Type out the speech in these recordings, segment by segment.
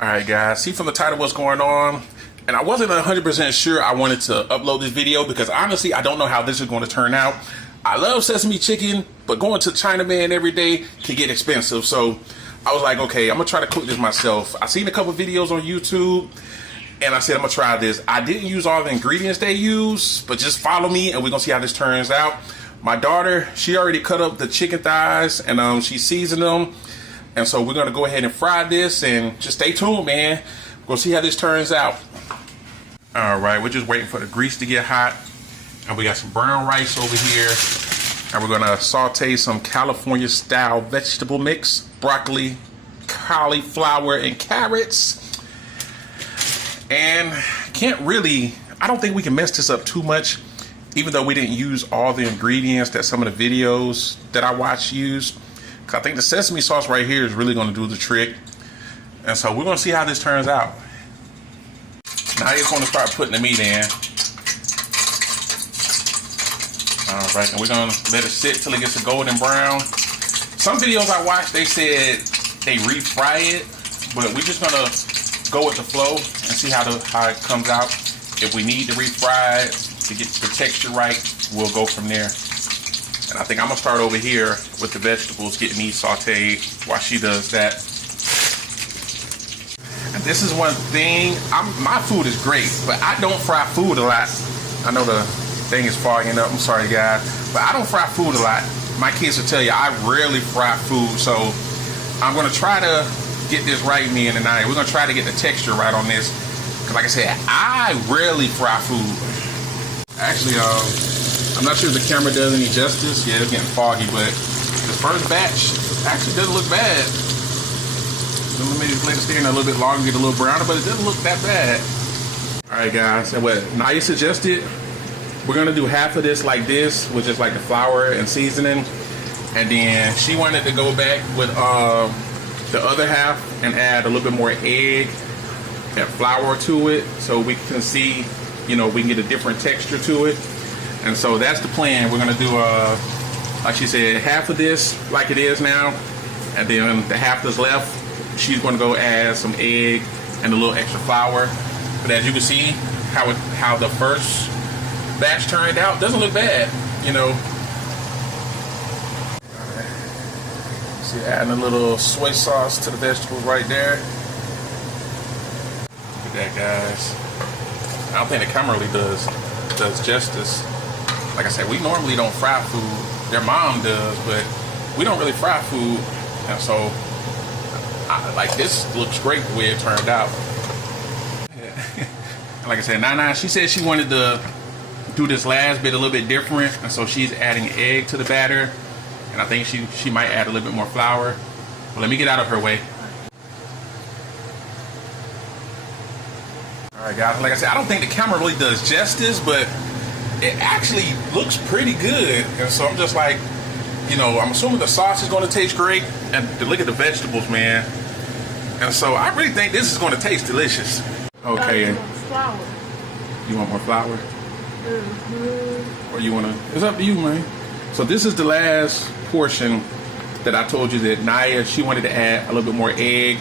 Alright guys, see from the title what's going on. And I wasn't 100% sure I wanted to upload this video because honestly I don't know how this is going to turn out. I love sesame chicken, but going to Chinaman every day can get expensive. So I was like, okay, I'm going to try to cook this myself. I seen a couple videos on YouTube and I said I'm going to try this. I didn't use all the ingredients they use, but just follow me and we're going to see how this turns out. My daughter, she already cut up the chicken thighs and she seasoned them. And so we're gonna go ahead and fry this and just stay tuned, man. We're gonna see how this turns out. All right, we're just waiting for the grease to get hot. And we got some brown rice over here. And we're gonna saute some California style vegetable mix, broccoli, cauliflower, and carrots. And I don't think we can mess this up too much, even though we didn't use all the ingredients that some of the videos that I watched use. I think the sesame sauce right here is really going to do the trick. And so we're going to see how this turns out. Now you're going to start putting the meat in. All right, and we're going to let it sit till it gets a golden brown. Some videos I watched, they said they refry it, but we're just going to go with the flow and see how it comes out. If we need to refry it to get the texture right, we'll go from there. And I think I'm gonna start over here with the vegetables, getting these sauteed while she does that. And this is one thing, my food is great, but I don't fry food a lot. I know the thing is fogging up, I'm sorry guys, but I don't fry food a lot. My kids will tell you I rarely fry food, so I'm gonna try to get this right, me and tonight. We're gonna try to get the texture right on this. Cause like I said, I rarely fry food. Actually, I'm not sure if the camera does any justice. Yeah, it's getting foggy, but the first batch actually doesn't look bad. Let me just let it stay in a little bit longer, get a little browner, but it doesn't look that bad. All right, guys, and what Naya suggested, we're gonna do half of this like this, which is like the flour and seasoning, and then she wanted to go back with the other half and add a little bit more egg and flour to it, so we can see, we can get a different texture to it. And so that's the plan. We're gonna do like she said, half of this like it is now, and then the half that's left, she's gonna go add some egg and a little extra flour. But as you can see, how the first batch turned out doesn't look bad, See, adding a little soy sauce to the vegetables right there. Look at that, guys. I don't think the camera really does justice. Like I said, we normally don't fry food. Their mom does, but we don't really fry food. And so, like, this looks great the way it turned out. Like I said, Nana, she said she wanted to do this last bit a little bit different. And so she's adding egg to the batter. And I think she might add a little bit more flour. But let me get out of her way. All right, guys, like I said, I don't think the camera really does justice, but it actually looks pretty good. And so I'm just like, I'm assuming the sauce is going to taste great. And look at the vegetables, man. And so I really think this is going to taste delicious. Okay. Flour. You want more flour? Mm-hmm. Or you want to? It's up to you, man. So this is the last portion that I told you that Naya, she wanted to add a little bit more egg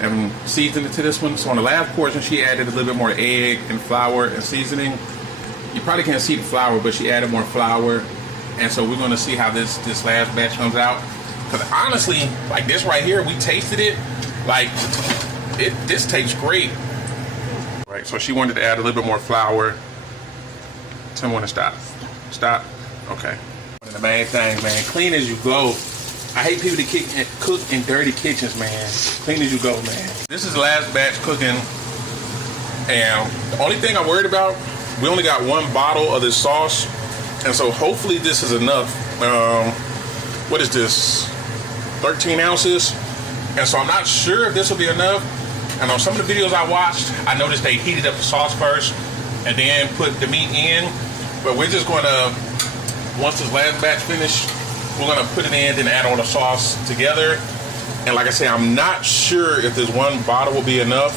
and season it to this one. So on the last portion, she added a little bit more egg and flour and seasoning. You probably can't see the flour, but she added more flour. And so we're going to see how this last batch comes out. Because honestly, like this right here, we tasted it. Like, this tastes great. Right, so she wanted to add a little bit more flour. Tell me when to stop. Stop? Okay. One of the main things, man, clean as you go. I hate people that cook in dirty kitchens, man. Clean as you go, man. This is the last batch cooking. And the only thing I'm worried about, we only got one bottle of this sauce, and so hopefully this is enough. What is this? 13 ounces. And so I'm not sure if this will be enough. And on some of the videos I watched, I noticed they heated up the sauce first and then put the meat in. But we're just going to, once this last batch finished, we're going to put it in and add all the sauce together. And like I said, I'm not sure if this one bottle will be enough,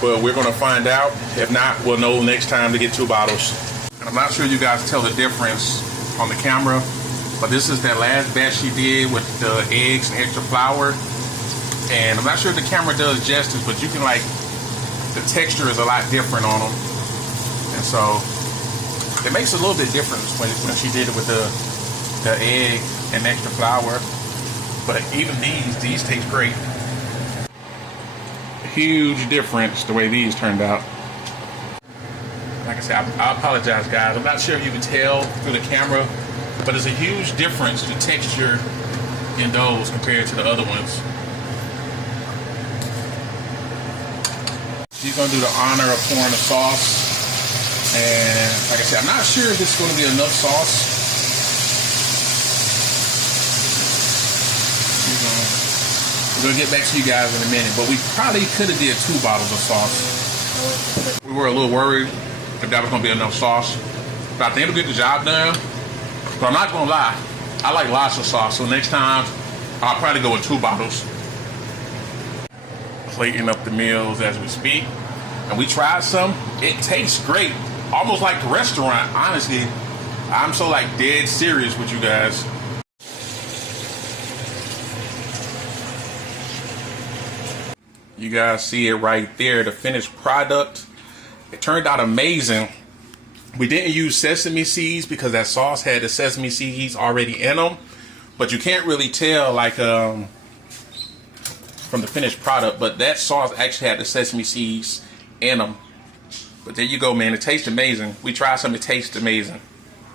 but we're going to find out. If not, we'll know next time to get 2 bottles. And I'm not sure you guys tell the difference on the camera, but this is that last batch she did with the eggs and extra flour. And I'm not sure if the camera does justice, but you can like, the texture is a lot different on them. And so it makes a little bit difference when she did it with the egg and extra flour. But even these taste great. Huge difference the way these turned out. Like I said, I apologize, guys. I'm not sure if you can tell through the camera, but there's a huge difference, the texture in those compared to the other ones. She's gonna do the honor of pouring the sauce. And like I said, I'm not sure if this is gonna be enough sauce. We're gonna get back to you guys in a minute, but we probably could have did 2 bottles of sauce. We were a little worried if that was gonna be enough sauce, but I think it'll get the job done. But I'm not gonna lie, I like lots of sauce, so next time I'll probably go with 2 bottles. Plating up the meals as we speak, and we tried some. It tastes great, almost like the restaurant. Honestly, I'm so like dead serious with you guys. You guys see it right there, the finished product. It turned out amazing. We didn't use sesame seeds because that sauce had the sesame seeds already in them, but you can't really tell like from the finished product, but that sauce actually had the sesame seeds in them. But there you go, man. It tastes amazing. We tried some, it tastes amazing.